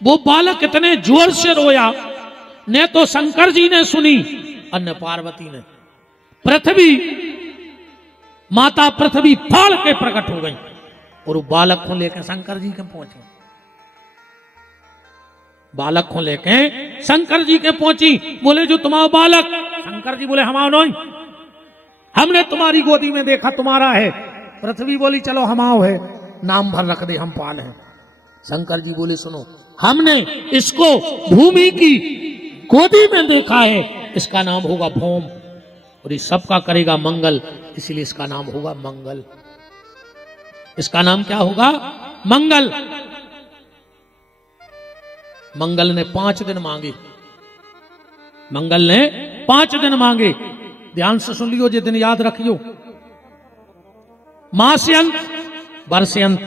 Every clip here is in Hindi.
वो बालक इतने जोर से रोया, न तो शंकर जी ने सुनी और न पार्वती ने। पृथ्वी, माता पृथ्वी फाड़ के प्रकट हो गई और वो बालक को लेकर शंकर जी के पहुंचे। बालक को लेके शंकर जी के पहुंची। बोले जो तुम्हारा बालक? शंकर जी बोले हमारा नहीं, हमने तुम्हारी गोदी में देखा तुम्हारा है। पृथ्वी बोली चलो हमाओ है, नाम भर रख दे, हम पाल हैं। शंकर जी बोले सुनो, हमने इसको भूमि की गोदी में देखा है, इसका नाम होगा भौम और ये सबका करेगा मंगल, इसलिए इसका नाम होगा मंगल। इसका नाम क्या होगा? मंगल। मंगल ने 5 दिन मांगे। मंगल ने 5 दिन मांगे। ध्यान से सुन लियो, ये दिन याद रखियो। मास्यंत, वर्षयंत,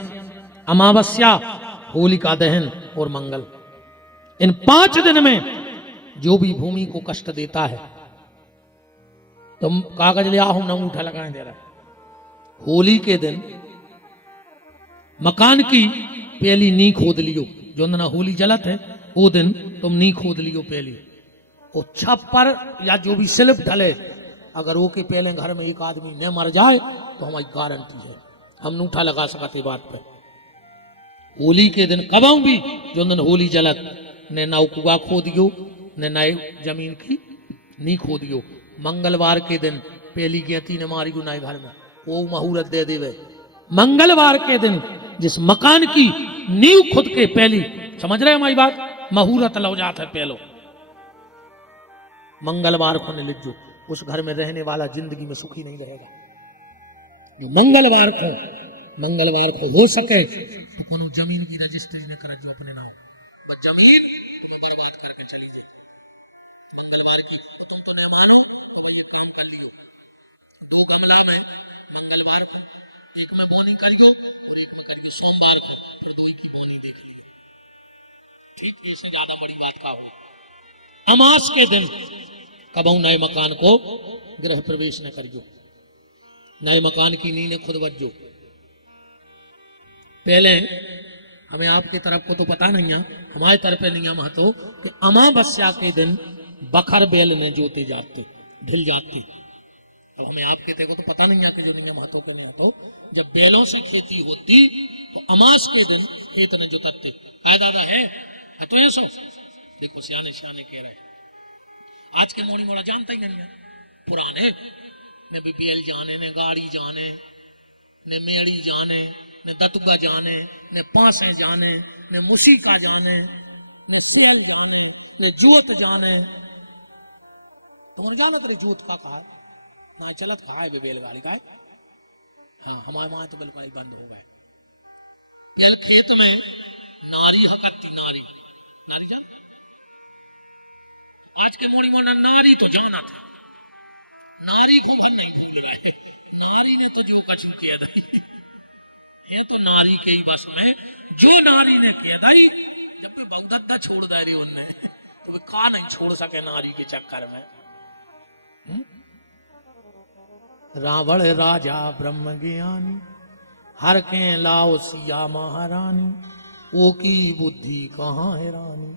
अमावस्या, होलिका दहन और मंगल। इन 5 दिन में जो भी भूमि को कष्ट देता है, तुम कागज ले आओ, हम अंगूठा लगाए दे रहा। होली के दिन मकान की पहली नींव खोद लियो। जो दिन होली जलत है वो दिन तुम नींव खोद लियो पहली। और छप्पर या जो भी स्लिप ढले, अगर वो के पहले घर में एक आदमी न मर जाए तो हमारी गारंटी है, हम अंगूठा लगा सकते बात पे। होली के दिन कबाऊ भी जो दिन होली जलत, ने नाव कुआ खोदियो, ने नए जमीन की नी खोदियो। मंगलवार के दिन पहली गेती ने मारी गो नए घर में, वो मुहूर्त दे देवे। मंगलवार के दिन जिस मकान की नींव खुद के पहली, समझ रहे हमारी बात, मुहूर्त लग जाता है पहलो। मंगलवार को ने लिखो, उस घर में रहने वाला जिंदगी में सुखी नहीं रहेगा। मंगलवार को हो सके तो कोनो जमीन की रजिस्ट्री न कर जो अपने नाम, बस जमीन तो बर्बाद करके चली जाए। मंगलवार की तुम तो नहीं मानो तो ये काम कर लियो। 2 गमला में मंगलवार को, एक में बोनी करियो और एक में करियो सोमवार को, फिर 2 की बोनी देखिए। ठीक, इससे ज्यादा बड़ी बात का हो। अमास के दिन कबहू नए मकान को गृह प्रवेश न करियो। नए मकान की नींव खुद बज्जो। पहले हमें आपके तरफ को तो पता नहीं है, हमारे तरफ नियम है तो कि अमावस्या के दिन बखर बेल ने जोते जाते, ढिल जाती। अब हमें आपके थे को तो पता नहीं है कि जो नियम है तो करने हो तो, जब बेलों से खेती होती तो अमास के दिन खेत ने जोतते। दादा है तो ये सो देखो, सियाने सियाने कह रहे। आज के मोड़ी मोड़ा जानता ही नहीं है। पुराने ने भी बेल जाने, ने गाड़ी जाने, ने मेड़ी जाने, ने दतुगा जाने, ने पासे जाने, ने मुसीका जाने, ने सेल जाने, ने जोत जाने। तुमने जाना तेरे जोत का कहा ना चलत कहा है बेलगाड़ी का। हाँ, हमारे वहां तो बेलगाड़ी बंद हो गए। बेल खेत में नारी हकती, नारी नारी जान। आज के मोड़ी मोड़ा नारी तो जाना था, नारी को हम नहीं भूल रहा है। नारी ने तो जो कछु किया था ये तो नारी के ही बस में, जो नारी ने किया था। जब वे भगदत्ता छोड़ दा रही उनने, तो वे का नहीं छोड़ सके नारी के चक्कर में। रावण राजा ब्रह्म ज्ञानी, हर के लाओ सिया महारानी, वो की बुद्धि कहाँ है रानी।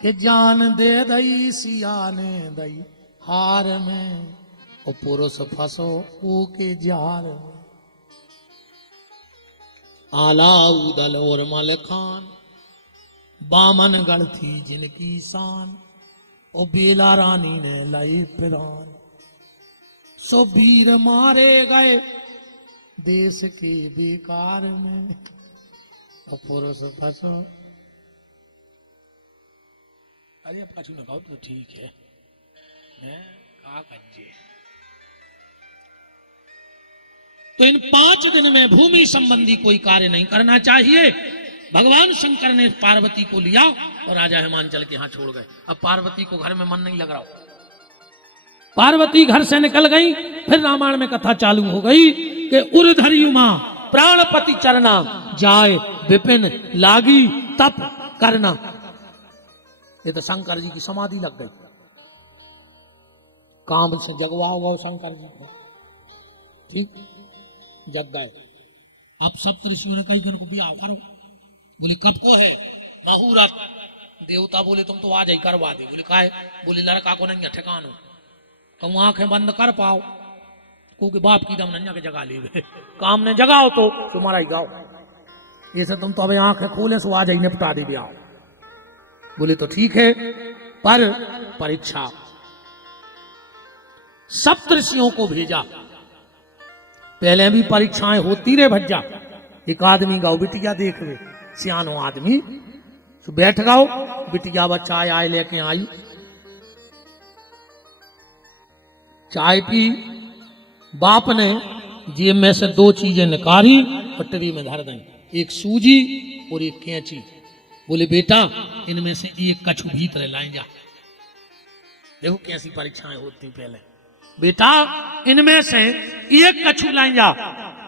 के जान दे दई सिया ने दई हार में, और पुरुष फसो वो के जार में। आला उदल और मल खान, बामन गढ़ थी जिनकी शान, और बेला रानी ने लाई प्राण। सो वीर मारे गए देश के बेकार में, और पुरुष फसो। अरे पाछू न तो ठीक है, का कज्जे। तो इन 5 दिन में भूमि संबंधी कोई कार्य नहीं करना चाहिए। भगवान शंकर ने पार्वती को लिया और राजा हिमांचल के यहां छोड़ गए। अब पार्वती को घर में मन नहीं लग रहा। पार्वती घर से निकल गई। फिर रामायण में कथा चालू हो गई कि उर्धरी उमा प्राणपति चरना, जाए विपिन लागी तप करना। ये तो शंकर जी की समाधि लग गई। काम से जगवा हुआ शंकर जी को, ठीक जग गए। अब सब ऋषियों ने कही को ब्याह करो। बोले कब को है? मुहूर्त। देवता बोले तुम तो आज ही करवा दे। बोले काहे? बोले लड़का को नहीं ठिकानो, तुम आंखें बंद कर पाओ क्योंकि बाप की दम नन्या के जगा ले काम ने जगाओ तो तुम्हारा ही गाओ, ऐसे तुम तो अभी आंखें खोले सो आज ही निपटा दे ब्याह। बोले तो ठीक है, पर परीक्षा। सप्तऋषियों को भेजा, पहले भी परीक्षाएं होती रहे भज्जा। एक आदमी गाओ बिटिया देख वे, सियानो आदमी तो बैठ गाओ, बिटिया व चाय आए लेके आई, चाय पी, बाप ने जेब में से 2 चीजें निकाली और ट्री में धर दी, एक सूजी और एक कैंची। बोले बेटा इनमें से एक कछु भीतर लाए जा। देखो कैसी परीक्षाएं होती पहले। बेटा इनमें से एक कछु लाए जा।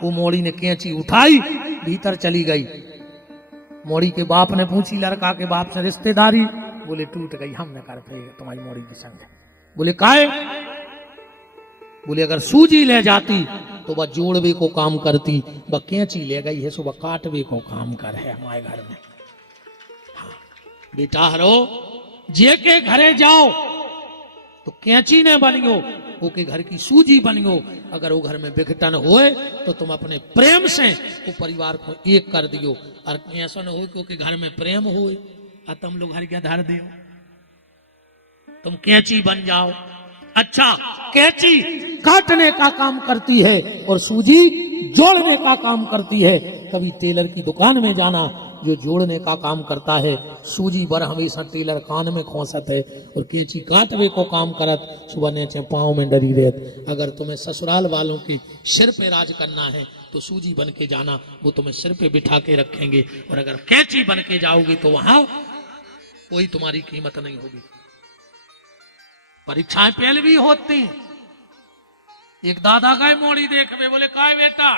वो मोड़ी ने कैंची उठाई, भीतर चली गई। मोड़ी के बाप ने पूछी लड़का के बाप से रिश्तेदारी। बोले टूट गई, हम न कर पाएंगे तुम्हारी मोड़ी की संग। बोले काहे? बोले अगर सूजी ले जाती तो वह जोड़वे को काम करती, वह कैंची ले गई है सो वह काटवे को काम कर है हमारे घर में। हाँ। बेटा हरो जे के घरे जाओ तो कैंची ने बनियो, वो के घर की सूजी बनियो। अगर वो घर में विघटन होए तो तुम अपने प्रेम से वो परिवार को एक कर दियो, और ऐसा न हो क्योंकि घर में प्रेम होए और तुम लोग घर के धर दियो, तुम कैंची बन जाओ। अच्छा, कैंची काटने का काम करती है और सूजी जोड़ने का काम करती है। कभी टेलर की दुकान में जाना, जो जोड़ने का काम करता है, सूजी बर हमेशा टेलर कान में खोसत है और कैंची काटवे को काम करत, सुबह ने पाँव में डरी रहत। अगर तुम्हें ससुराल वालों के सिर पे राज करना है तो सूजी बन के जाना, वो तुम्हें सिर पे बिठा के रखेंगे, और अगर कैंची बन के जाओगी तो वहां कोई तुम्हारी कीमत नहीं होगी। परीक्षाएं पहले भी होती हैं। एक दादा गए मोड़ी देखवे, बोले काय बेटा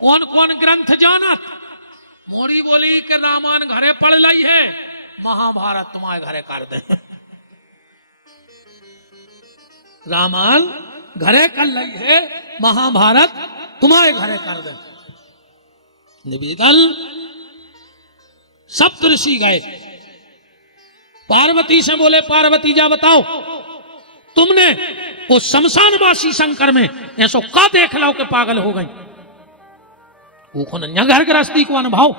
कौन कौन ग्रंथ जानत? मोड़ी बोली कि रामायण घरे पढ़ ली है, महाभारत तुम्हारे घरे कर दे। रामायण घरे कर ली है, महाभारत तुम्हारे घरे कर दे। निवेदन सप्तऋषि गए, पार्वती से बोले पार्वती जा बताओ तुमने वो शमशानवासी शंकर में ऐसो का देख लो के पागल हो गई? वो घर गृहस्थी को अनुभव,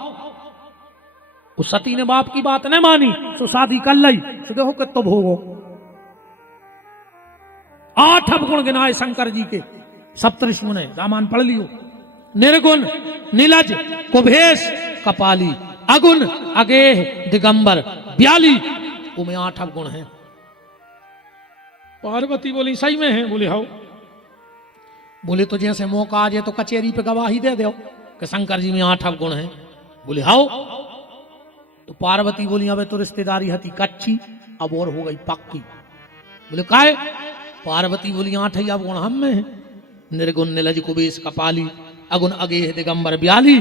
उस सती ने बाप की बात नहीं मानी तो शादी कर ली, तो देखो कि तो भोगो। 8 अवगुण गिनाए शंकर जी के सप्तऋषियों ने, रामायण पढ़ लियो। निर्गुण, नीलज, कुभेश, कपाली, अगुण, अगेह, दिगंबर, ब्याली, उनमें 8 अवगुण हैं। पार्वती बोली सही में है? बोले हाउ। बोले तो जैसे मौका आ जाए तो कचेरी पे गवाही दे दो कि शंकर जी में 8 अवगुण हैं। बोले हाउ। तो पार्वती बोली अबे तो रिश्तेदारी हती कच्ची, अब और हो गई पक्की। बोले काहे? पार्वती बोली 8 ही अवगुण हम में है, निर्गुण, निलज, कुबेश, कपाली, अगुण, अगेह, दिगंबर, ब्याली।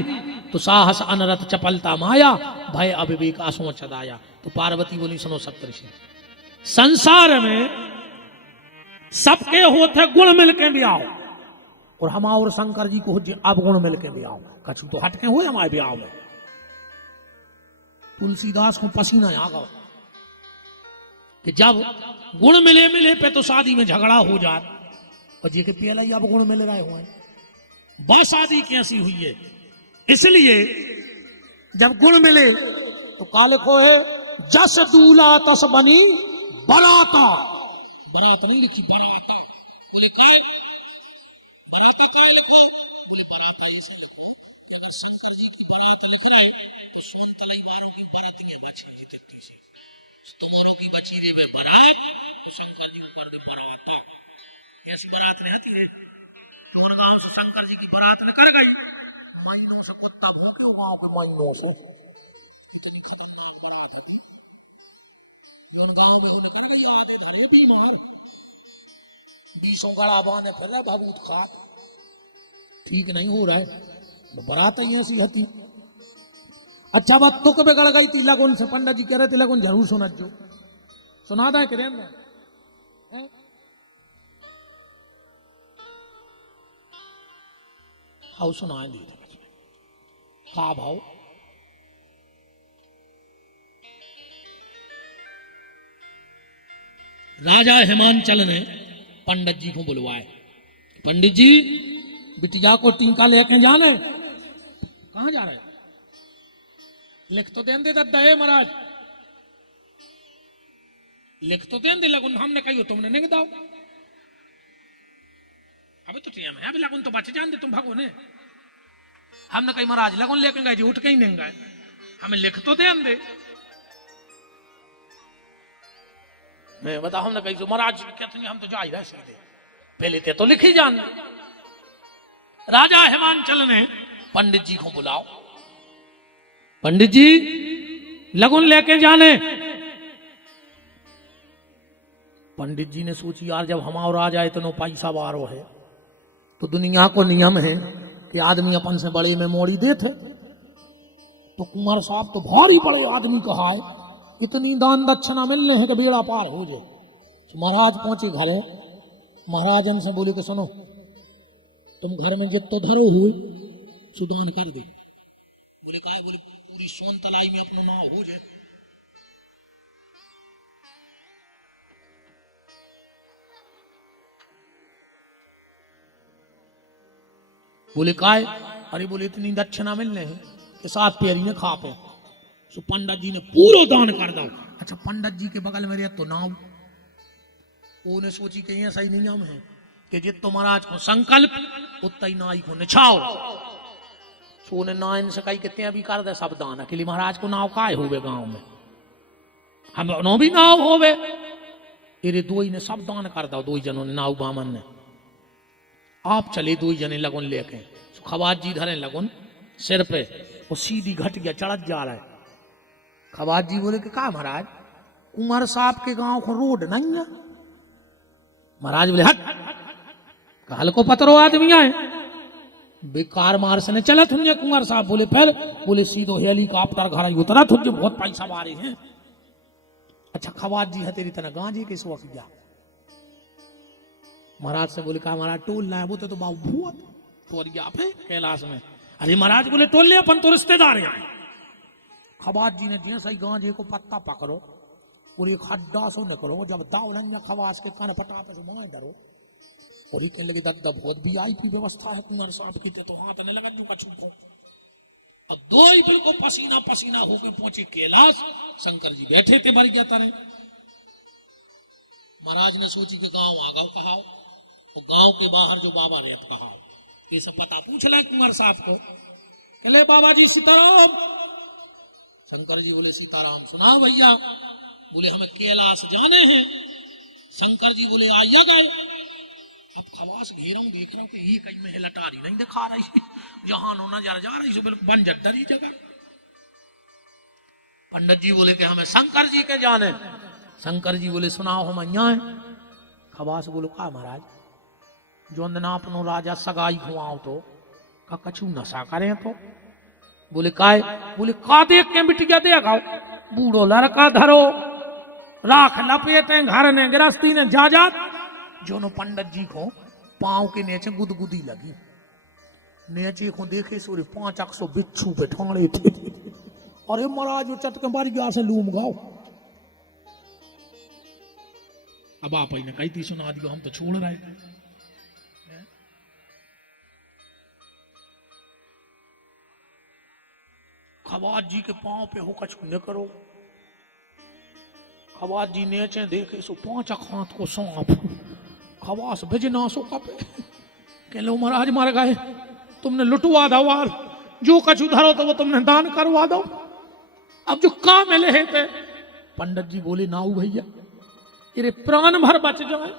तो साहस, अनरथ, चपलता, माया, भय, अविवेक, असोच, दाया। तो पार्वती बोली सुनो सप्तऋषि, संसार में सबके होते गुण मिलके भी आओ, और हम और शंकर जी को अब गुण मिलके भी आओ, कछु तो हटके हुए हमारे ब्याह में। तुलसीदास को पसीना आ गया कि जब गुण मिले मिले पे तो शादी में झगड़ा हो जाए, और जी के पहले ही अब गुण मिल रहे हुए, बस शादी कैसी हुई है? इसलिए जब गुण मिले तो काल को है जस दूला तस बनी बराता। बरात नहीं लिखी, बरात। गांव में कर गई आधे घरे भी मार, 20 गड़ा बांधे पहले भगूत खा, ठीक नहीं हो रहा है। बरात ही ऐसी हती। अच्छा बात तो कभी गड़ गई थी लगन से, पंडित जी कह रहे थे लगन जरूर सुना जो सुना था करें हाउ सुना दी। का भाव। राजा हिमांचल ने पंडित जी को बुलवाए, पंडित जी बिटिया को टीका लेके जाने। कहां जा रहे? लिख तो दें दे दद्दा है महाराज, लिख तो दें दे लगुन, हमने कही तुमने नहीं दाओ। अबे तो टीम है, अभी लगुन तो बच जान दे, तुम भगो ने। हमने कही महाराज लगुन लेके गए जी, उठ के ही नहीं गए, हमें लिख तो दें दे। मैं बता, हमने कही तो महाराज कहते नहीं, हम तो जा ही रहे सीधे, पहले थे तो लिख ही जान। राजा हिमांचल ने पंडित जी को बुलाओ, पंडित जी लगुन लेके जाने। पंडित जी ने सोची यार जब हमारा राजा इतना पैसा वारो है तो दुनिया को नियम है कि आदमी अपन से बड़े में मोड़ी देते, तो कुमार साहब तो भारी बड़े आदमी कहा है, इतनी दान दक्षिणा मिलने हैं कि बेड़ा पार हो जाए। तो महाराज पहुंचे घरे, महाराजन से बोले कि सुनो तुम घर में जितो धरो हो सुदान कर दे। बोले का? बोले पूरी सोन तलाई में अपना नाव हो जाए। बोले काय? अरे बोले इतनी दक्षिणा मिलने हैं कि 7 पेरी ने खा पे। तो पंडित जी ने पूरा दान कर दो। अच्छा पंडित जी के बगल में रहे तो नाव, वो ने सोची कि ये सही नियम है कि जितो महाराज को संकल्प उतना ही नाई को निछाओ। सो ने नाइन से कही कितने भी कर दे सब दान, अकेले महाराज को नाव काय होवे गांव में, हम नो भी नाव होवे। तेरे दो ही ने सब दान कर दो, 2 जनों ने नाव बामन ने। आप चले 2 जने लगन लेके, खवाज जी धरे लगन सिर पे, वो सीधी घट गया, चढ़ जा रहा है। खवाज जी बोले कि का महाराज कुंवर साहब के गांव को रोड नहीं है। महाराज बोले हट, काल को पतरो आदमी आए बेकार मार से ने चला तुझे कुंवर साहब। बोले फिर? बोले सीधो हेलीकॉप्टर घर उतरा, तुझे बहुत पैसा मारे हैं। अच्छा खवाज जी है तेरी तरह गांजे के इस वक्त गया। महाराज से बोले कहा महाराज टोल ना है, वो तो बाबू भूत तो गया पे कैलाश में। अरे महाराज बोले टोल ले, अपन तो रिश्तेदार हैं। खवाज जी ने जैसा ही गांजे को पत्ता पकड़ो और एक खड्डा सो निकलो, जब दावलन खवास के कान पटापे से मार डरो और ही कहने लगे दद्दा बहुत वीआईपी व्यवस्था है कुंवर साहब की, तो हाथ न लगा दूंगा छुपो। अब 2 ही बिल्कुल पसीना पसीना होकर पहुंचे कैलाश। शंकर जी बैठे थे मर गया तारे। महाराज ने सोची कि गांव आ गओ कहा, और गांव के बाहर जो बाबा ने कहा ये सब पता पूछ ले कुंवर साहब को। कहले बाबा जी सीताराम। शंकर जी बोले सीताराम। सुनाओ भैया। बोले हमें कैलाश जाने हैं। शंकर जी बोले आइया गए। अब खवास घेरा हूं, देख रहा हूं कि ये कहीं में लटारी नहीं दिखा रही, जहां नोना जा रही बिल्कुल बंजर जगह। पंडित जी बोले कि हमें शंकर जी के जाने। शंकर जी बोले सुनाओ हम यहाँ है। खवास बोलो का महाराज जो ना अपनो राजा सगाई खुआओ तो का कछु नशा करें तो। बोले काय? बोले का देख के बिटिया देखा बूढ़ो लड़का धरो राख लपेटे घर ने गृहस्थी ने जाजात। जो नो पंडित जी को पांव के नीचे गुदगुदी लगी, नीचे को देखे सूर्य 500 बिच्छू पे ठोंगे थे। अरे महाराज वो चटके मारी गया से लूम गाओ। अब आप ने कही थी सुना दियो, हम तो छोड़ रहे थे। खवाज जी के पांव पे हो कछ न करो। खवाज जी नीचे देखे सो 5 हाथ को सांप। खवास बिजना सो कपे कह लो महाराज मर गए, तुमने लुटवा दो वार, जो कछ उधरो तो वो तुमने दान करवा दो, अब जो काम मिले है थे। पंडित जी बोले नाऊ भैया तेरे प्राण भर बच जाए,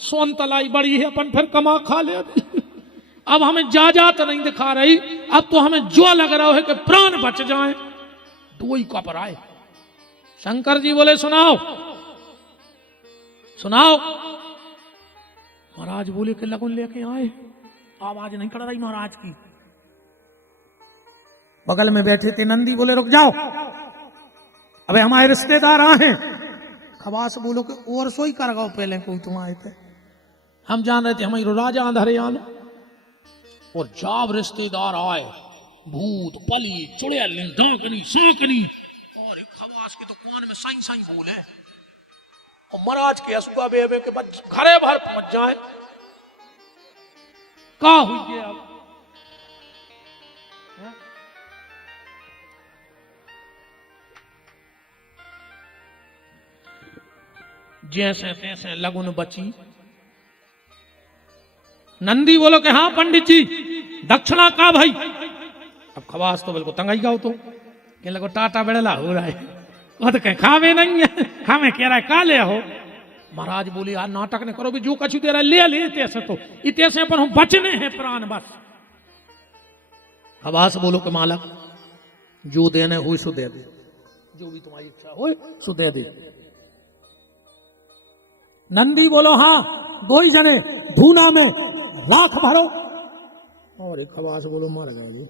सोन तलाई बड़ी है अपन फिर कमा खा ले। अब हमें जाजात नहीं दिखा रही, अब तो हमें जो लग रहा है कि प्राण बच जाए। 2 ही कपर आए। शंकर जी बोले सुनाओ सुनाओ। महाराज बोले कि लगन लेके आए, आवाज नहीं कर रही महाराज की। बगल में बैठे थे नंदी बोले रुक जाओ, अबे हमारे रिश्तेदार आए हैं। खवास बोलो कि और सोई कर गाओ, पहले कोई तुम आए थे, हम जान रहे थे हमारे राजा अंधरे आने। और जब रिश्तेदार आए भूत पली चुड़ैल डाकनी सांकनी और एक खवास के तो कान में साई साई बोले और महाराज के हसुआ बेबे के बाद घरे भर पहुंच जाए का हुई है अब जैसे तैसे लगुन बची। नंदी बोलो कि हाँ पंडित जी दक्षिणा का भाई। अब खवास तो बिल्कुल तंगाई गाओ तो कहने लगो टाटा बेड़ला हो रहा है वो तो कहीं खावे नहीं है खावे कह रहा है का ले हो। महाराज बोले यार नाटक ने करो भी जो कछु दे रहा ले ले इतने तो इतने पर हम बचने हैं प्राण बस। खवास बोलो कि मालक जो देने हुई सो दे दे जो भी तुम्हारी इच्छा हो सो दे दे। नंदी बोलो हाँ दो ही जने धूना में लाख भरो और एक खवास बोलो मर जाओ जी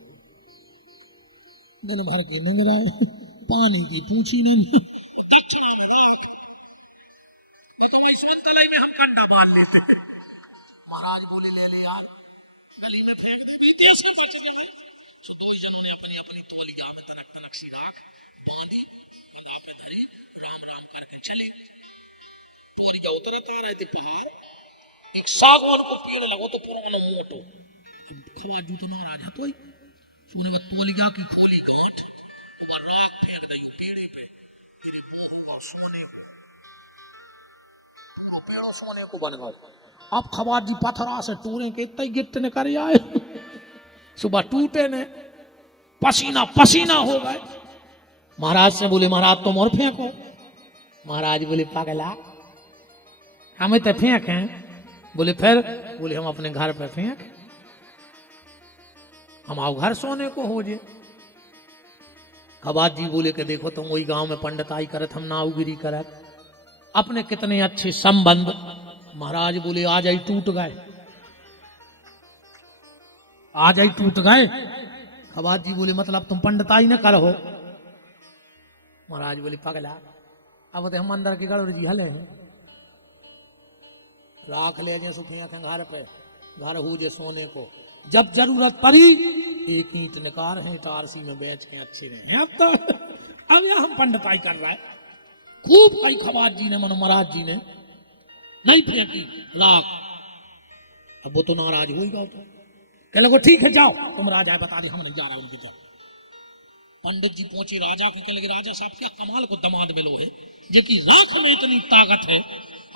दिल भर के निगरा पानी की पूछी नहीं इसमें तलाई में हम कंडा मार लेते हैं। महाराज बोले ले ले यार गली में फेंक दे जैसे किसी ने भी सो दो जन ने अपनी अपनी तौलिया में तनक तनक सी राख बांधी गले पे धरी राम राम करके चले। तौलिया उतरता रहते पहाड़ एक सागवान को पेड़ लगो तो पुराना मोटो खवा जूता महाराज तो ही सुने का तौलिया की खोली गांठ और राख फेंक दी पेड़े पे मेरे पूरा सोने को बन गए। अब खवात जी पत्थरा से टूरे के इतना गिट्ट ने कर आए सुबह टूटे ने पसीना पसीना हो गए। महाराज से बोले महाराज तुम और फेंको। महाराज बोले पागला हमें तो फेंक हैं। बोले फिर बोले हम अपने घर पे फेंक हम आओ घर सोने को हो जे। खवात जी बोले कि देखो तुम वही गांव में पंडिताई करत हम नावगिरी करत अपने कितने अच्छे संबंध। महाराज बोले आज ही टूट गए आज ही टूट गए। खवात जी बोले मतलब तुम पंडिताई न करो। महाराज बोले पगला अब तो हम अंदर के गड़बड़ जी हले हैं राख ले जे सुखिया के घर पे घर हो जे सोने को जब जरूरत पड़ी एक ईंट निकार है टारसी में बेच के अच्छे रहे। अब तो अब यह हम पंडिताई कर रहा है खूब कई खवात जी ने मनो महाराज जी ने नहीं फेंकी लाख। अब वो तो नाराज हो गया तो कह लगो ठीक है जाओ तुम राजा बता दे हम नहीं जा रहा उनकी तरफ। पंडित जी पहुंचे राजा को कह लगे राजा साहब क्या कमाल को दमाद मिलो है जिनकी राख में इतनी ताकत है।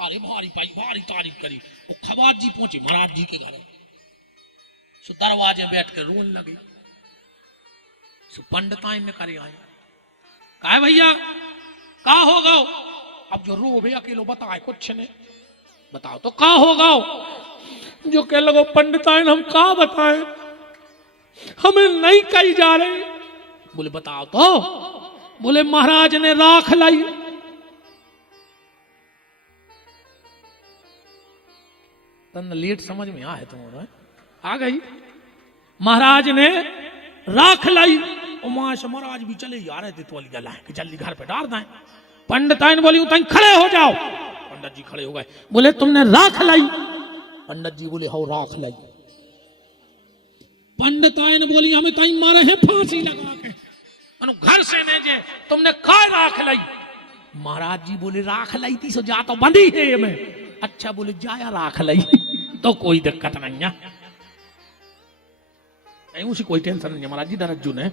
अरे भारी पाई भारी तारीफ करी। वो खवात जी पहुंचे महाराज जी के घर सो दरवाजे बैठ कर रोन लगे। सो पंडिताइन ने करे आए कहा भैया का होगा। अब जो रो भैया अकेलो बताए कुछ ने बताओ तो का होगा। जो कह लगो पंडिताइन हम का बताएं हमें नहीं कही जा रहे। बोले बताओ तो। बोले महाराज ने राख लाई। तन लेट समझ में आए तुम्हारा आ गई। महाराज ने राख लाई उमा से महाराज भी चले जा रहे थे तो कि जल्दी घर पे डाल दें। पंडिताइन बोली तई खड़े हो जाओ। पंडित जी खड़े हो गए बोले तुमने राख लाई। पंडित जी बोले हो राख लाई। पंडिताइन बोली हमें तई मारे हैं फांसी लगा के घर से ने जे तुमने का राख लाई। महाराज जी बोले राख लाई थी सो जा तो बंदी है मैं। अच्छा बोले जाया राख लाई तो कोई दिक्कत नहीं है उसी कोई टेंशन नहीं है। महाराज जी दरज्जू ने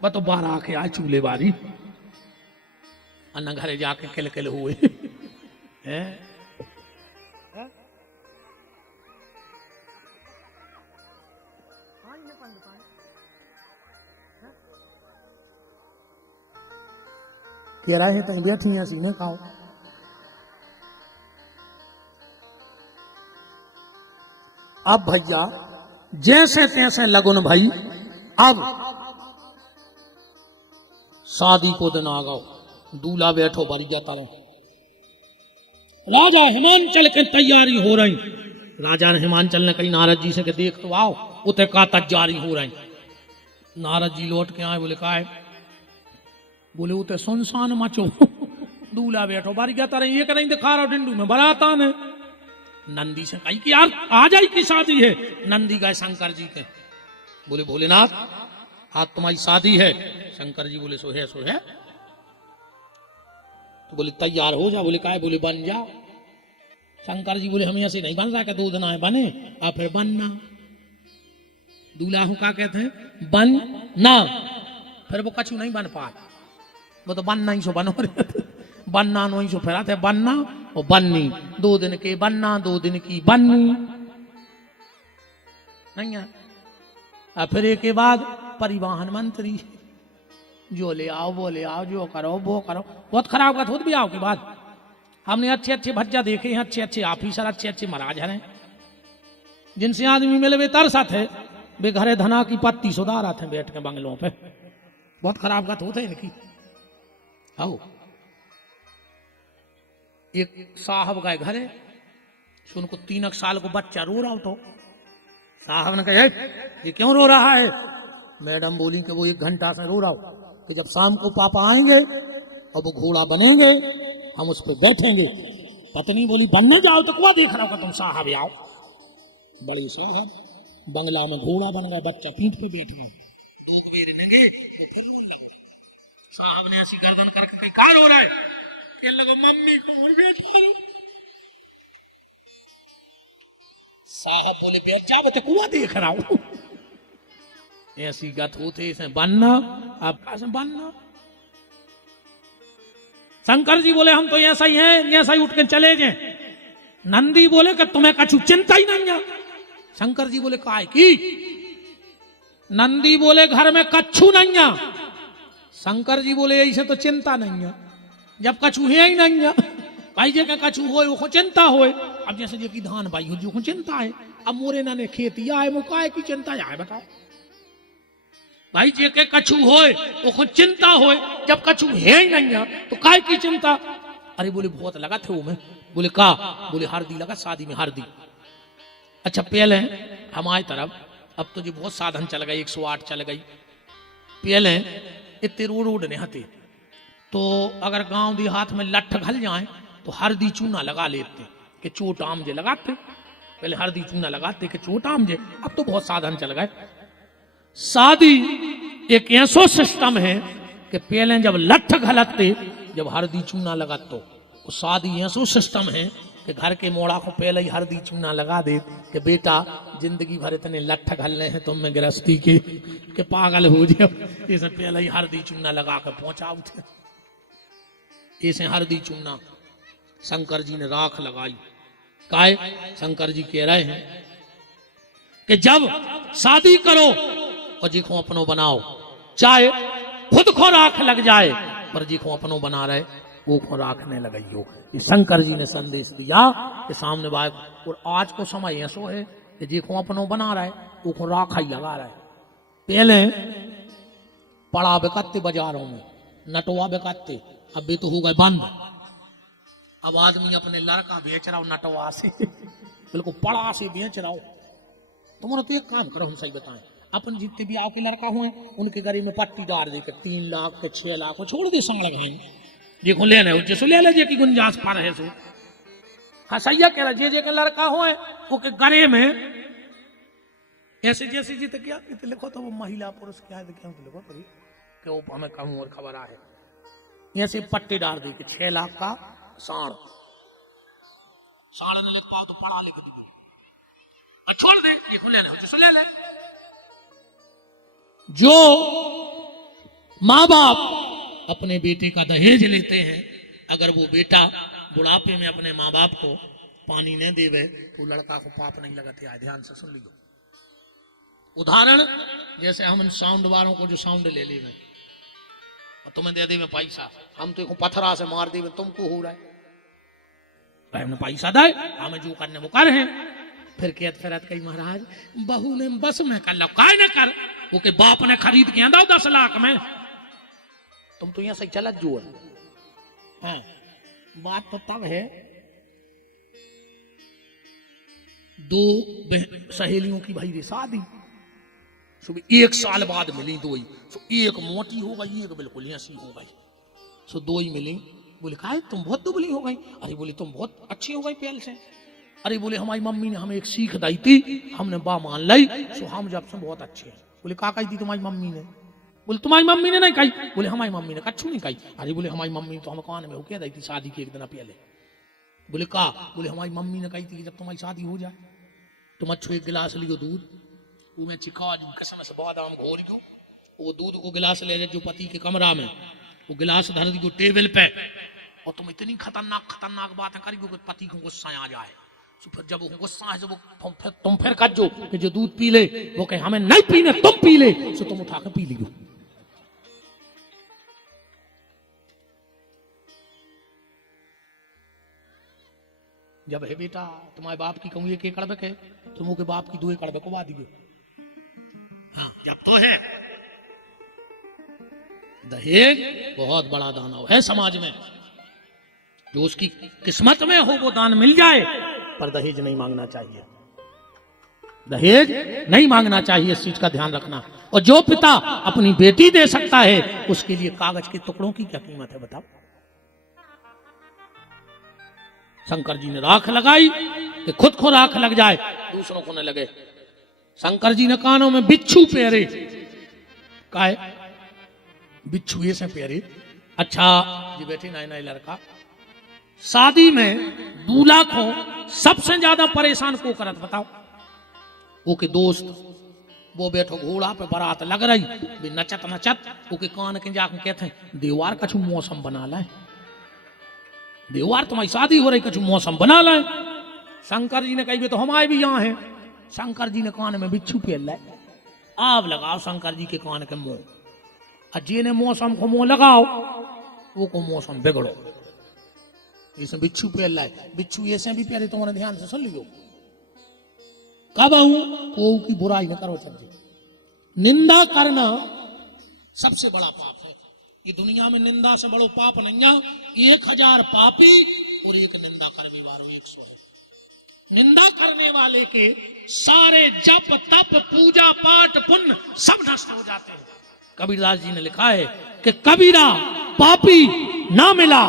बस तो बाहर आके आए चूल्हे बारी अन्ना घरे जाके किल किल हुए कह रहे हैं तक बैठी हैं सीने खाओ। अब भैया जैसे तैसे लगुन भाई अब शादी को दिन आ गओ दूल्हा बैठो बरी जाता रहो। राजा हिमांचल के तैयारी हो रही। राजा ने हिमांचल ने कही नारद जी से के देख तो आओ उते का तैयारी हो रही। नारद जी लौट के आए बोले का है। बोले उते सुनसान मचो दूल्हा बैठो बारी जाता रही। एक नहीं दिखा रहा डिंडू में बराता ने। नंदी से कही कि यार आ जाए की शादी है। नंदी गए शंकर जी के बोले भोलेनाथ आज तुम्हारी शादी है। शंकर जी बोले सो है सो है। तो बोले तैयार हो जा। बोले काहे? बोले बन जा। शंकर जी बोले हम ऐसे नहीं बन रहा कि 2 दिन आए बने और फिर बनना। दूल्हा हूं क्या कहते हैं? बन ना। फिर वो कछु नहीं बन पाए, वो तो बनना ही सो बनो बनना नहीं सो फिर आते बनना और बननी। 2 दिन के बनना, 2 दिन की बननी नहीं है। और फिर एक के बाद परिवहन मंत्री जो ले आओ वो ले आओ, जो करो वो करो। बहुत खराब बात होती भी आओ के बाद। हमने अच्छे अच्छे भज्जा देखे हैं, अच्छे अच्छे ऑफिसर, अच्छे अच्छे महाराज हैं जिनसे आदमी मिले वे तरस आते, वे घरे धना की पत्ती सुधार आते बैठ के बंगलों पे। बहुत खराब बात होते हैं इनकी। आओ एक साहब गए घरे, उनको 3 साल को बच्चा रो रहा हो, तो साहब ने कहा ये क्यों रो रहा है? मैडम बोली कि वो 1 घंटा से रो रहा हो कि जब शाम को पापा आएंगे और वो घोड़ा बनेंगे हम उस पर बैठेंगे। पत्नी बोली बनने जाओ तो क्या देख रहा हो तुम साहब? आओ बड़ी साहब बंगला में घोड़ा बन गया, बच्चा पीठ पे बैठ गया, 2 बेर लेंगे तो फिर रोने लगे। साहब ने ऐसी गर्दन करके कही कहा रो रहा है? कहने लगा मम्मी को बैठा रो। साहब बोले बैठ जा, बते कुआ देख रहा हूं। ऐसी गत होते इसे बनना, आप कैसे बनना? शंकर जी बोले हम तो ऐसा ही हैं, ऐसा ही उठ के चले जाए। नंदी बोले कि तुम्हें कछु चिंता ही नहीं है। शंकर जी बोले काय की? नंदी बोले घर में कछु नहीं है। शंकर जी बोले ऐसे तो चिंता नहीं है, जब कछु है ही नहीं है भाई जे के कछु होए वो चिंता होए। अब जैसे जे की धान भाई हो जो चिंता है, अब मोरे ना ने खेती आए वो काय की चिंता है बताओ भाई? जे के कछु होए वो चिंता होए, जब कछु है ही नहीं है तो काय की चिंता? अरे बोले बहुत लगा थे वो में। बोले का? बोले हल्दी लगा शादी में हल्दी। अच्छा पहले हमारी तरफ अब तो जी बहुत साधन चल गए, 108 चल गई। पहले इतने रोड नहीं हते, तो अगर गांव देहात में लठ घल जाए तो हल्दी चूना लगा लेते कि चोट आम जे लगाते। पहले हल्दी चूना लगाते कि चोट आम जे। अब तो बहुत साधन चल गए। शादी एक ऐसा सिस्टम है कि पहले जब लठ घलते जब हल्दी चूना लगाते, तो शादी ऐसा सिस्टम है कि घर के मोड़ा को पहले ही हल्दी चूना लगा दे कि बेटा जिंदगी भर इतने लठ घलने हैं तुम में गृहस्थी के पागल हो जाओ, इसे पहले ही हल्दी चूना लगा कर पहुंचाओ थे। इसे हल्दी चूना शंकर जी ने राख लगाई। काय? शंकर जी कह रहे हैं कि जब शादी करो और जी को अपनों बनाओ, चाहे खुद को राख लग जाए पर जी को अपनों बना रहे वो को राखने लगाइयो। ये शंकर जी ने संदेश दिया कि सामने बात। और आज को समय ऐसो है कि जी को अपनों बना रहा है वो को राखा ही लगा रहा है। पहले पड़ा बेकते बाजारों में, नटवा बेकते, अब भी तो हो गए बंद। अब आदमी अपने लड़का बेच रहा हो नटवा से बिल्कुल पड़ा से बेच रहा हो। तुम्हारा तो एक काम करो, हम सही बताएं, अपन जितने भी आओ के लड़का हुए उनके गरीब में पट्टी डाल दे के 3 लाख के 6 लाख को छोड़ दे साड़ लगाए देखो लेने हो जैसो ले ले की गुंजाइश पा रहे सो। हाँ सही कह रहा जे के लड़का हुए वो के गरे में ऐसे जैसे जीत क्या लिखो तो वो महिला पुरुष क्या क्या लिखो तो कि वो हमें कम और खबर आए ऐसे पट्टी डाल दी कि 6 लाख का साड़ न लिख पाओ तो पढ़ा लिख दीजिए छोड़ दे ये खुले ले ले। जो माँ बाप अपने बेटे का दहेज लेते हैं, अगर वो बेटा बुढ़ापे में अपने माँ बाप को पानी न देवे तो लड़का को पाप नहीं लगाते। आए ध्यान से सुन लियो। उदाहरण जैसे हम इन साउंड वालों को जो साउंड ले ली में और तुम्हें दे दे में पैसा, हम तो पत्थरा से मार दे तुमको हो रहा है भाई हमने पैसा दे हमें जो करने वो कर है। फिर कहत फिरत कही महाराज बहू ने बस में कर लो काय न कर वो के बाप ने खरीद के दो 10 लाख में तुम तो यहां से चला जो है। बात तो तब है 2 सहेलियों की भाई शादी सुबह 1 साल बाद मिली 2 ही। सो एक मोटी हो गई एक बिल्कुल ऐसी हो गई। सो 2 ही मिली। बोले कहा तुम बहुत दुबली हो गई। अरे बोले तुम बहुत अच्छी हो गई पहले से। अरे बोले हमारी मम्मी ने हमें एक सीख दी थी हमने बा मान ली सो हम जब से बहुत अच्छे हैं। बोले का कही थी तुम्हारी मम्मी ने? बोले तुम्हारी मम्मी ने नहीं कही। बोले हमारी मम्मी ने कच्छू नहीं कही। अरे बोले हमारी मम्मी तो हम कान में होके दी थी शादी के एक दिन पहले। बोले का? बोले हमारी मम्मी ने कही थी कि जब तुम्हारी शादी हो जाए तुम अच्छो एक गिलास लियो दूध, उसमें चिखा कसम से बादाम घोल दो, वो दूध को गिलास ले जो पति के कमरा में, वो गिलास धर दी टेबल पे, और तुम इतनी खतरनाक बातें करी कि पति को गुस्सा आ जाए। तो फिर जब वो गुस्सा है, जब तुम फिर कहो कि जो दूध पी ले, वो कहे हमें नहीं पीने तुम पी ले, तो तुम उठा के पी लियो। जब है बेटा तुम्हारे बाप की कहूँ एक एकड़ के, तुम के बाप की 2 एकड़ बकवा दियो। हाँ, जब तो है दहेज बहुत बड़ा दानव है समाज में, जो उसकी किस्मत में हो वो दान मिल जाए, पर दहेज नहीं मांगना चाहिए। दहेज नहीं मांगना चाहिए, इस चीज का ध्यान रखना। और जो पिता अपनी बेटी दे सकता है, उसके लिए कागज के टुकड़ों की क्या कीमत है बताओ। शंकर जी ने राख लगाई कि खुद को राख लग जाए, दूसरों को न लगे। शंकर जी ने कानों में बिच्छू पेरे, काहे बिच्छू ये से पेरे। अच्छा जी बेटी नए लड़का शादी में दूल्हा को सबसे ज्यादा परेशान को करत बताओ? वो के दोस्त, वो बैठो घोड़ा पे, बारात लग रही, नचत वो के कान के जाकर कहते हैं देवार कछु मौसम बना लाए, देवार तुम्हारी शादी हो रही कछु मौसम बना लाए। शंकर जी ने कही तो हम आए भी यहाँ हैं। शंकर जी ने कान में बिच्छू पेल लाए, आप लगाओ शंकर जी के कान के मुंह, अजी ने मौसम को मुंह लगाओ, वो को मौसम बिगड़ो। इसमें बिच्छू पेल लाए, बिच्छू ऐसे भी प्यारे, तुम्हारे ध्यान से सुन लियो। कब को की बुराई न करो सब्जी, निंदा करना सबसे बड़ा पाप है। ये दुनिया में निंदा से बड़ो पाप नहीं है। 1000 पापी और एक निंदा करने वालों 100 है। निंदा करने वाले के सारे जप तप पूजा पाठ पुण्य सब नष्ट हो जाते हैं। कबीरदास जी ने लिखा है कि कबीरा पापी ना मिला,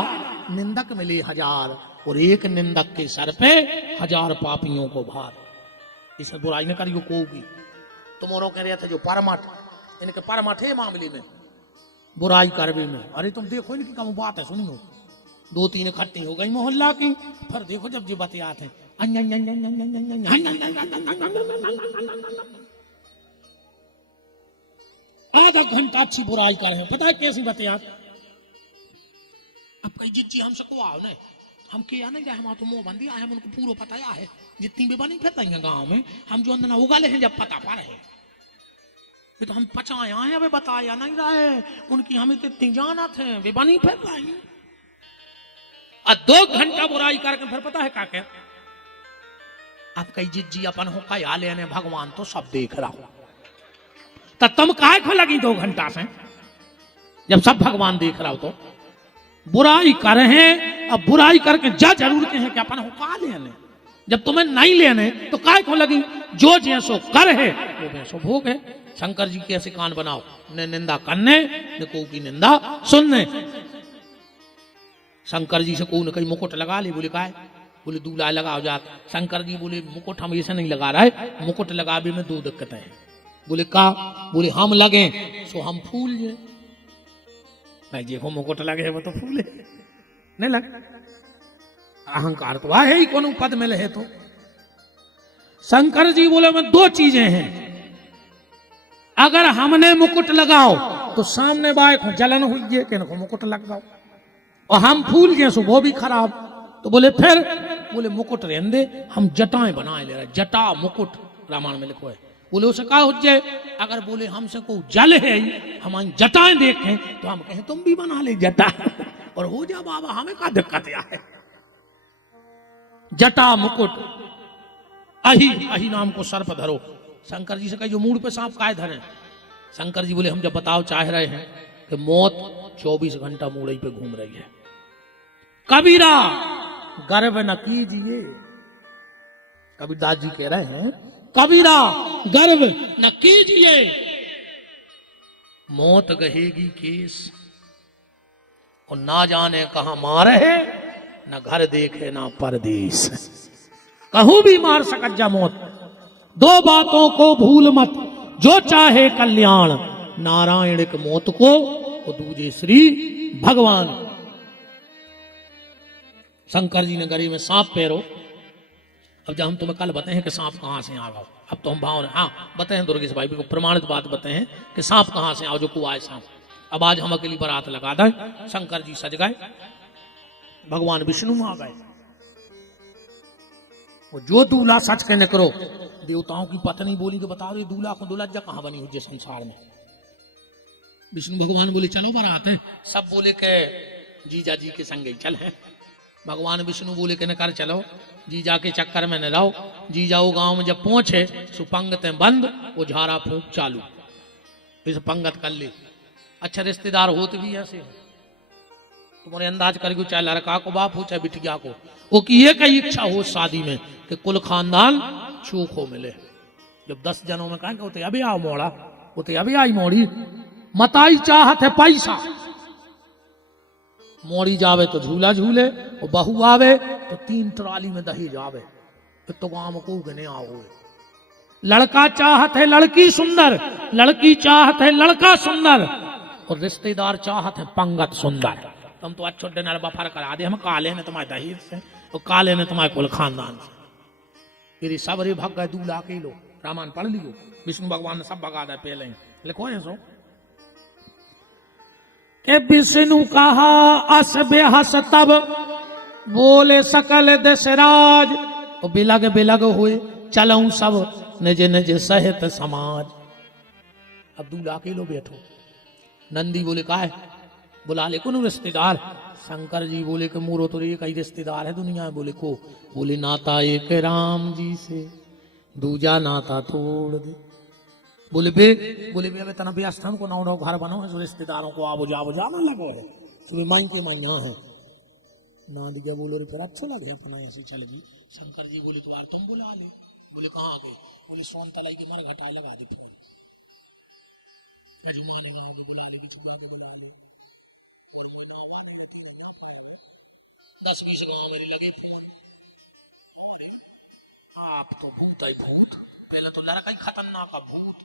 निंदक मिले 1000, और एक निंदक के सर पे 1000 पापियों को भार। इसे बुराई न करियो कोगी। तुम और कह रहे थे जो परमठ, इनके परमठ है मामले में, बुराई करवे में। अरे तुम देखो इनकी कम बात है, सुनियो 2-3 इकट्ठी हो गई मोहल्ला की, फिर देखो जब जी बतियात है आधा घंटा अच्छी बुराई कर रहे हैं। पता है कैसी बतियात? अब कई जिज्जी हमसे को आओ ना, हम किया नहीं जाए, हम तो मुंह बंदी आए, हम उनको पूरा पता है, जितनी भी बनी फिरता है गाँव में, हम जो अंदर उगाले हैं जब पता पा रहे हैं, तो हम पचाया है, वे बताया नहीं रहे, उनकी हमें तो इतनी जानत है, वे बनी फिर रही। और 2 घंटा बुराई करके फिर पता है क्या क्या? अब कई जिज्जी अपन हो क्या लेने, भगवान तो सब देख रहा हो, तो तुम काहे को लगी 2 घंटा से, जब सब भगवान देख रहा हो? तो बुराई कर हैं, अब बुराई करके जा जरूर के हैं कि अपन हो का लेने, जब तुम्हें नहीं लेने तो काहे को लगी? जो जैसो कर है वो वैसो भोग है। शंकर जी के ऐसे कान बनाओ, न निंदा करने न को की निंदा सुनने। शंकर जी से को न कहीं मुकुट लगा ले, बोले काहे? बोले दूल्हा लगाओ जात। शंकर जी बोले मुकुट हम ऐसे नहीं लगा रहे, मुकुट लगावे में 2 दिक्कतें हैं। बोले का? बोले हम लगे सो हम फूल जाए, नहीं देखो मुकुट लगे है वो तो फूल है, नहीं लग अहंकार तो है ही, कौन पद में लहे तो। शंकर जी बोले में 2 चीजें हैं, अगर हमने मुकुट लगाओ तो सामने बाय को जलन हुई है कि को मुकुट लगाओ, और हम फूल गए सो वो भी खराब। तो बोले फिर? बोले मुकुट रहने दे, हम जटाएं बनाए ले रहे, जटा मुकुट रामायण में लिखो है। बोले उसे कहा हो जाए, अगर बोले हमसे को जल है हमारी जटाएं देखें तो हम कहें तुम भी बना ले जटा, और हो जा बाबा हमें क्या दिक्कत है। जटा मुकुट अही नाम को सर पर धरो। शंकर जी से कही जो मूड पे सांप काहे धरे? शंकर जी बोले हम जब बताओ चाह रहे हैं कि मौत 24 घंटा मूड़ई पे घूम रही है, कबीरा गर्व न कीजिए। कबीरदास जी कह रहे हैं कबीरा गर्व न कीजिए, मौत गहेगी केस, और ना जाने कहां मारे है, न घर देखे ना परदेश, कहूं भी मार सकत जा मौत। 2 बातों को भूल मत, जो चाहे कल्याण, नारायण के मौत को वो दूजे श्री भगवान। शंकर जी ने गरी में सांप पैरो। अब जब हम तुम्हें कल बताए हैं कि सांप कहां से आ गया, अब तो हम भाव हाँ बताए दुर्गेश भाई को प्रमाणित बात बताए हैं कि सांप कहां से आओ जो कुआ है सांप। अब आज हम अकेली बारात लगा दे, शंकर जी सज गए, भगवान विष्णु आ गए। वो जो दूल्हा सच कहने करो, देवताओं की पत्नी बोली तो बता रही दूल्हा को दुल्हज्जा कहां बनी हुई संसार में। विष्णु भगवान बोले चलो बारात है, सब बोले के जीजा जी के संग ही चल है। भगवान विष्णु बोले के न कर चलो, जीजा के चक्कर में न रहो। जीजा वो गांव में जब पहुंचे सुपंगतें बंद, वो झाड़ा फूंक चालू, इस पंगत कर ले। अच्छा रिश्तेदार होते भी ऐसे हो, तुम्हारे अंदाज करके चाहे लड़का को बाप हो चाहे बिटिया को, वो की एक ही इच्छा हो शादी में कि कुल खानदान चूक हो मिले। जब 10 जनों में कहेंगे वो तो अभी आओ मोड़ा, वो तो अभी आई मोड़ी, मताई चाहत है पैसा। मोड़ी जावे तो झूला झूले, और बहू आवे तो 3 ट्राली में दही जावे, तो गांव को गने आओ। लड़का चाहत है लड़की सुंदर, लड़की चाहत है लड़का सुंदर, और रिश्तेदार चाहत है पंगत सुंदर। तुम तो अच्छो डिनर बफर करा दे, हम काले ने तुम्हारे दही से, और काले ने तुम्हारे कुल खानदान से। फिर सबरे भग गए दूल्हा के लो। रामायण पढ़ लियो, विष्णु भगवान ने सब भगा दे पहले लिखो है सो के विष्णु कहा अस बेहस तब बोले सकल दशराज, और बिलग बिलग हुए चलऊं सब निज निज सहित समाज। अब दूल्हा के लो बैठो। नंदी बोले का है, बुला ले कौन रिश्तेदार। शंकर जी बोले कि मोरो तो एक ही रिश्तेदार है दुनिया में। बोले को, बोले नाता एक राम जी से, दूजा नाता तोड़ दे। बोले बे अबे तना व्यस्त हमको ना घर बनो है, रिश्तेदारों को आबो जाबो जाना लगो है, सुबह माई के माई यहाँ है ना दिया। बोलो रे फिर अच्छा लगे अपना ऐसी चल गई। शंकर जी बोले तो यार तुम बुला ले। बोले कहाँ आ गए। बोले सोन तलाई के मर घटा लगा दे। फिर 10-20 गांव मेरी लगे फोन, आप तो भूत है भूत, पहले तो लड़का ही खतरनाक है भूत।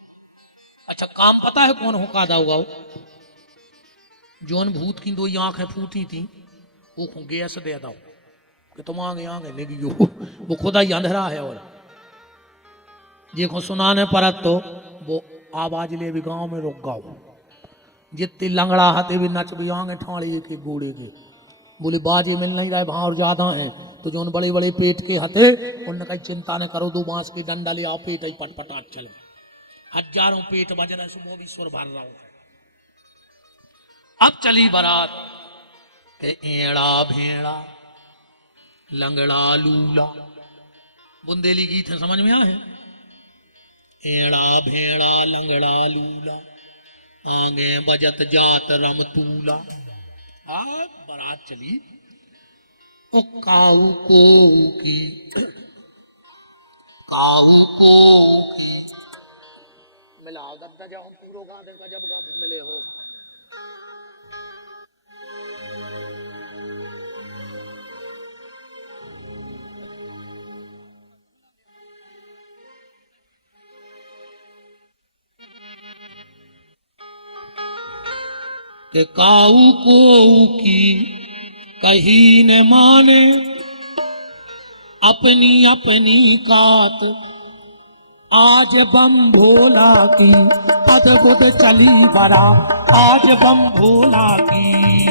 अच्छा काम पता है कौन हो कादा होगा। जोन भूत की 2 आंखें फूटी थी, वो गैस दे दो कि तुम आगे आगे निगी, वो खुदा ही अंधेरा है। और देखो सुनाने पर तो वो आवाज ले भी गांव में रुक गाओ, जितनी लंगड़ा हाथे भी नच भी आगे ठाड़ी के गोड़े के। बोले बाजे मिल नहीं रहे भाव ज्यादा है, तो जो बड़े बड़े पेट के हथे उनने कहीं चिंता न करो, 2 बांस के डंडा ले आओ, पेट ही पटपटा चल। हजारों पेट बज रहे, सुबह भी सुर भर रहा हूं। अब चली बारात के एड़ा भेड़ा लंगड़ा लूला। बुंदेली गीत है, समझ में आए। एड़ा भेड़ा लंगड़ा लूला, आगे बजत जात रमतूला। बारात चली, ओ काऊ को की मिलाओ दत्ता जब हम पूरो गा देगा, जब गा मिले हो। के काऊ को की कही न माने, अपनी अपनी कात। आज बम भोला की अद्भुत चली बारात, आज बम भोला की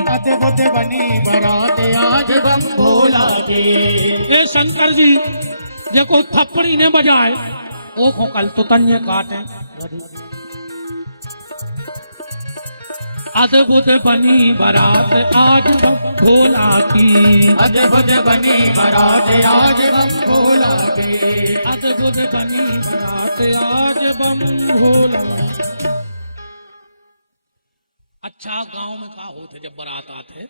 अद्भुत बनी बारात, आज बम भोला की। ये शंकर जी देखो थप्पड़ी ने बजाए, ओ को कल तो तन्य काटे। अद्भुत बनी बारात आज बम भोला की, अद्भुत बनी बारात आज बम भोला की, अद्भुत बनी बारात आज बम भोला। अच्छा गांव में क्या होते जब बारात आते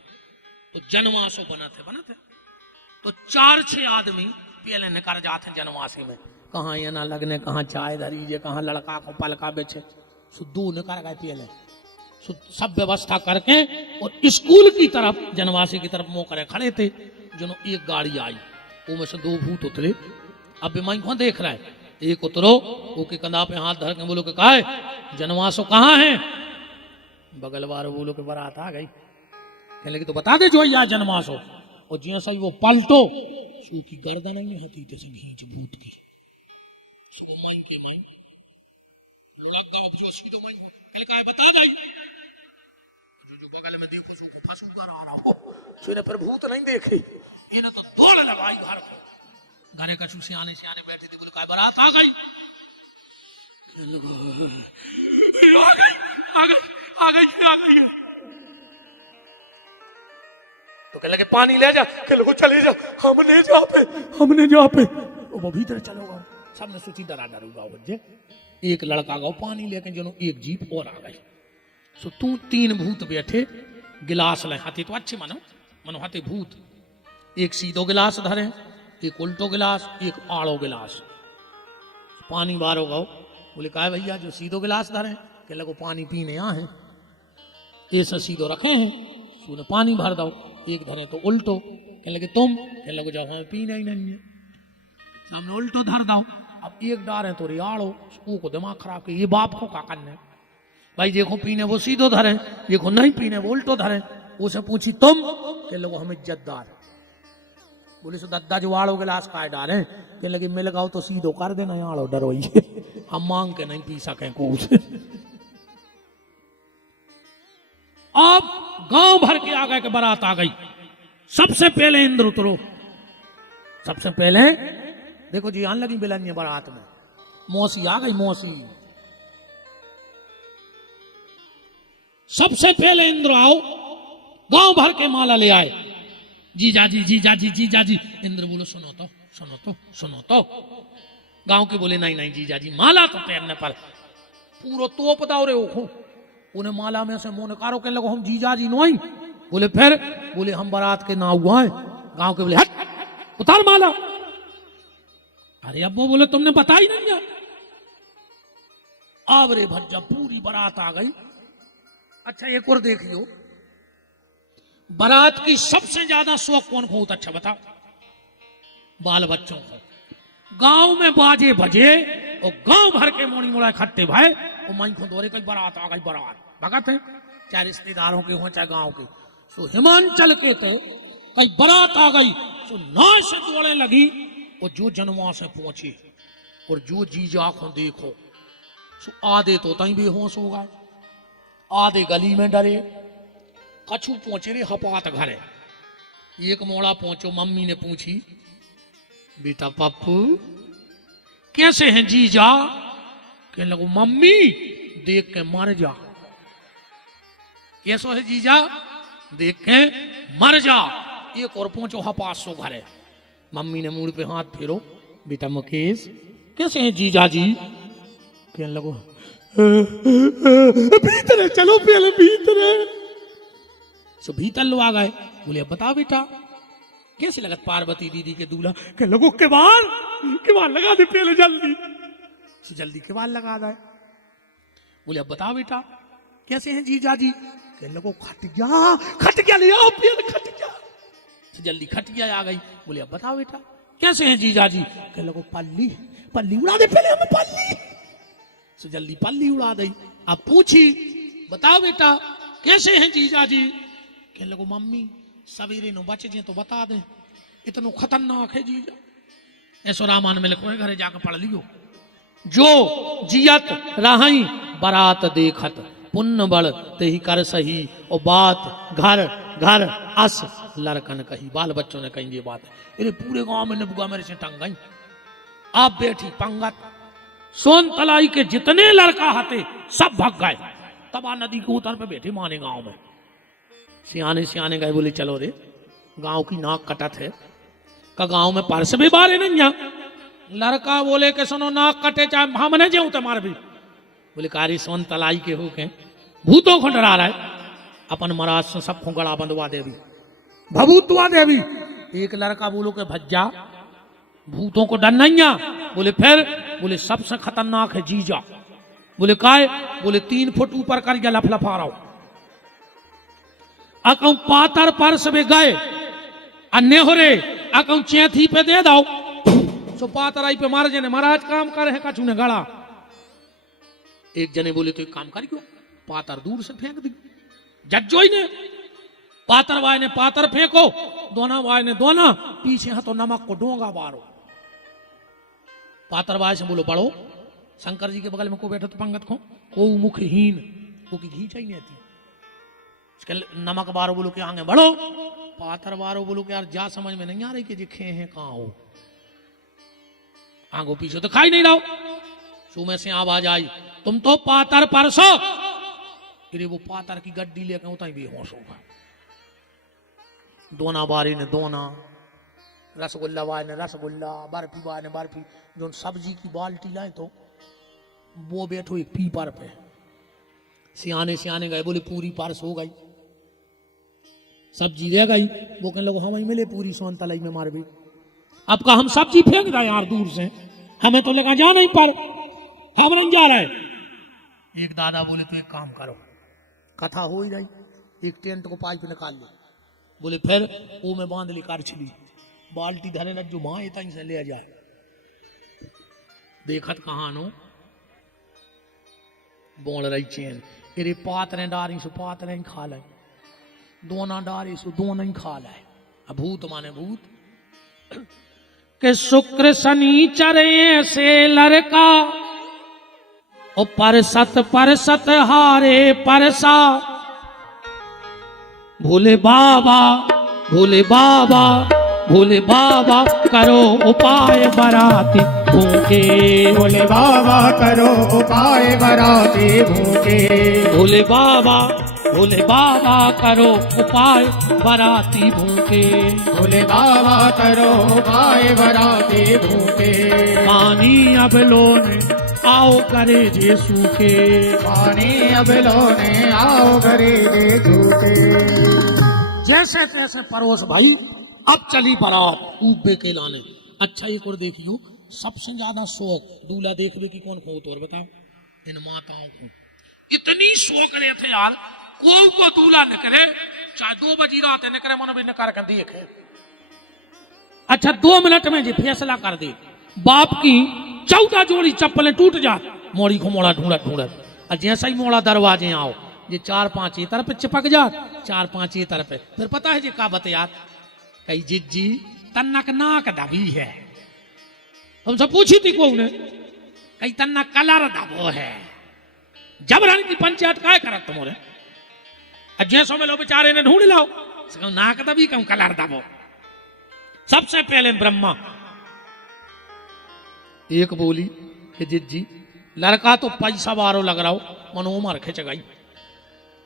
तो जनवासो बनाते तो 4-6 आदमी पहले निकल जाते जनवासी में। कहाँ ये ना लगने, कहाँ चाय धरीजे, कहाँ लड़का को पलका बेचे, दो निकल गए पहले। सब व्यवस्था करके और स्कूल की तरफ जनवासी की तरफ मुंह करे खड़े थे। जो एक गाड़ी आई, वो में से 2 भूत उतरे। अब बेमाई को देख रहा है, एक उतरो, ओके कंधा पे हाथ धर के बोलो कि काहे जनवासो कहाँ है? बगल वाले बोलो कि बारात आ गई। कहने लगे तो बता दे जो यहाँ जनवासो। और जैसा ही वो पलटो, सू की गर्दन नहीं होती थे घींच भूत की सुबह माइन के माइन लुढ़क गाओ जो सीधो माइन कहले काहे बता जाई। जो बगल में देखो सू को फंसू कर आ रहा हो, सुने पर भूत नहीं देखे, ये ना तो दौड़ लगाई घर को। घरे का सियाने सियाने बैठे थे, बोले काय बारात आ गई। आ गई आ गई आ गई आ गई। तो कहने लगे पानी ले जा, के लोगों चले जा, हमने जा पे वो भीतर चलो गो। सबने सोची डरा डरूगा बच्चे। एक लड़का गो पानी लेके जनो एक जीप और आ गई। सो तू तीन भूत बैठे गिलास ले हाथे, तो अच्छे मनो हाथे भूत, एक सीधो गिलास धरे, एक उल्टो गिलास, एक आड़ो गिलास। पानी बारो गो। बोले कहा भैया जो सीधो गिलास धरे, के लगो पानी पीने यहाँ है, ऐसा सीधो रखे हैं, तूने पानी भर दो। एक धरे तो उल्टो, कहने लगे तुम, कहने लगे जब हमें पीना ही नहीं है, सामने उल्टो धर दो। अब एक डार है तो रियाड़ो, को दिमाग खराब के ये बाप को का करना है भाई, देखो पीने वो सीधो धरे, देखो नहीं पीने वो उल्टो धरे। उसे पूछी तुम, कहने लगे हम इज्जतदार। बोले सो दद्दा जो आड़ो गिलास का डारे, कहने लगे मिल गाओ तो सीधो कर देना, आड़ो डरो हम मांग के नहीं पी सके कुछ। अब गांव भर के आ गए कि बारात आ गई। सबसे पहले इंद्र उतरो, सबसे पहले देखो जी आने लगी बिलनिय बारात में। मौसी आ गई, मौसी। सबसे पहले इंद्र आओ, गांव भर के माला ले आए। जीजा जी जीजा जी जीजा जी। इंद्र बोलो सुनो तो सुनो तो सुनो तो। गांव के बोले नहीं नहीं जीजा जी, माला तो पहनने पर पूरा तोप दाओ रे ओखो। उन्हें माला में से मुंह निकारो के लगो हम जीजा जी नोई। बोले फिर, बोले हम बारात के ना हुआ है। गांव के बोले हट उतार माला। अरे अब वो बोले तुमने बता ही नहीं है। अब रे भज्जा पूरी बारात आ गई। अच्छा एक और देख लियो, बारात की सबसे ज्यादा शौक कौन को होता? अच्छा बता, बाल बच्चों को। गांव में बाजे बजे और गांव भर के मोनी मोड़ा इकट्ठे भाई, और माई को दौरे कई बारात आ गई, बारात भगत है, चाहे रिश्तेदारों के हो चाहे गांव के। सो हिमांचल के थे कई बारात आ गई, सो नाव से दौड़े लगी। और जो जनवा से पहुंची और जो जीजा को देखो, सो आधे तो तई बेहोश हो गए, आधे गली में डरे। कछु पहुंचे रे हपात घरे। एक मोड़ा पहुंचो, मम्मी ने पूछी बेटा पप्पू कैसे हैं जीजा? कहने लगो मम्मी देख के मर जा। कैसो है जीजा? देख के मर जा। एक और पहुंचो हपास सो घरे। मम्मी ने मुड़ पे हाथ फेरो, बेटा मुकेश कैसे हैं जीजा जी? कहने लगो भीतर चलो पहले भीतर। सो भीतर लो आ गए। बोले अब बताओ बेटा कैसे लगत पार्वती दीदी के दूल्हा? के लोगों के बाल लगा दे पहले जल्दी। सो जल्दी के बाल लगा दे। बोले अब बताओ बेटा कैसे हैं जीजा जी? के लोगों खटिया ले आओ पहले खटिया। सो जल्दी खटिया आ गई। बोले अब बताओ बेटा कैसे हैं जीजा जी? के लोगों पल्ली उड़ा दे पहले हमें पल्ली। सो जल्दी पल्ली उड़ा दी। अब पूछी बताओ बेटा कैसे हैं जीजा जी? कहने लगो मम्मी सवेरे नो बच जे तो बता दे, इतनो खतरनाक है जीजा। ऐसो रामायण में लिखो है, घरे जाकर पढ़ लियो। जो जियत रही बारात देखत, पुण्य बड़ ते ही कर सही, और बात घर घर अस लड़कन कही। बाल बच्चों ने कही ये बात है। अरे पूरे गांव में निबुआ मेरे से टंग गई। आप बैठी पंगत, सोन तलाई के जितने लड़का हते सब भग गए। तबा नदी के उतर पे बैठे माने गांव में। सियाने गए, बोले चलो रे गांव की नाक कटत है का गांव में परस भी बारे नहीं जा। लड़का बोले के सुनो नाक कटे चाहे हमने जो तुम्हारे भी। बोले कारी सोन तलाई के हो के भूतों को डरा रहा है। अपन महाराज से सबको गड़ा बंधवा देवी, भभूतवा देवी। एक लड़का बोलो के भज्जा भूतों को डर नहीं आ। बोले फिर? बोले सबसे खतरनाक है जीजा। बोले काय? बोले 3 फुट ऊपर कर गया लफलफा रहा हूं। अकौ पातर परस में गए अन्य हो रे, अकौ चैथी पे दे दो सो पातराई पे मार जने महाराज काम करे है कछु ने गड़ा। एक जने बोले तो एक काम कर क्यों पातर दूर से फेंक दी। जज्जो ही ने पातर वाय ने पातर फेंको, दोना वाय ने दोना, पीछे हाथों नमक को डोंगा बारो। पातर वाय से बोलो बड़ो, शंकर जी के बगल में को बैठो तो पंगत को मुखहीन को की घी चाहिए थी। इसके नमक बारो बोलो कि आगे बढ़ो, पातर बारो बोलो कि यार जा समझ में नहीं आ रही कि जी खे हैं कहाँ हो, आगो पीछे तो खाई नहीं रहो। सो में से आवाज आई तुम तो पातर परसो। फिर वो पातर की गड्डी लेकर उतना ही बेहोश होगा। दोना बारी ने दोना, रसगुल्ला वाले ने रसगुल्ला, बर्फी वाले ने बर्फी। जो सब्जी की बाल्टी लाए तो वो बैठो एक पीपर पे, सियाने सियाने गए बोले पूरी पारस हो गई, सब्जी रह गई। वो कहने लगे हम ही मिले पूरी सोन तलाई में मार भी। अब का हम सब्जी फेंक रहे यार दूर से, हमें तो लेकर जा नहीं पर हम नहीं जा रहे। एक दादा बोले तो एक काम करो, कथा हो ही रही, एक टेंट को पाइप निकाल लो, बोले फिर वो में बांध ली कारछली, बाल्टी धरे न जो माए तहीं से ले जाए। देखत कहां नो बोल रही चैन तेरे पातरें डारी सो पातरें खा ले, दोना डारी सो दोना ही खा ले। भूत माने भूत के शुक्र शनिचर से लड़का ओ परसत हारे परसा। भोले बाबा भोले बाबा भोले बाबा करो उपाय बराती भूखे। भोले बाबा करो उपाय बराती भूखे। भोले बाबा करो उपाय बराती भूखे। भोले बाबा करो उपाय बराती भूखे। पानी अब लोने आओ करे जे सूखे। पानी अब लोने आओ करे जे सूखे। जैसे तैसे परोस भाई, अब चली बारात ऊबे के लाने। अच्छा एक और देखियो, सबसे ज्यादा शौक दूल्हा देखने की कौन को और बताओ, इन माताओं को इतनी शौक रहे थे यार, को दूल्हा न करे, चाहे 2 बजी रात न करे, मन भी न कर देखे। अच्छा 2 मिनट में जी फैसला कर दे, बाप की 14 जोड़ी चप्पलें टूट जा, मोड़ी को मोड़ा ढूंढत और जैसा ही मोड़ा दरवाजे आओ, ये 4-5 ये तरफ चिपक जा, 4-5 ये तरफ। फिर पता है जी का बतिया, कई जिज्जी तन्नक नाक दबी है, हमसे पूछी थी को ने, कई तन्ना कलर दबो है। जबरन की पंचायत काय करत तुम्हारे, जैसो में लो बेचारे ने ढूंढ लाओ, नाक दबी कम कलर दबो। सबसे पहले ब्रह्मा एक बोली कि जिज्जी लड़का तो पैसा बारो लग रहा हो, मनोमर खिंच गई।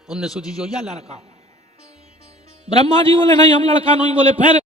उनने सोची जो या लड़का, ब्रह्मा जी बोले नहीं हम लड़का नहीं, बोले फिर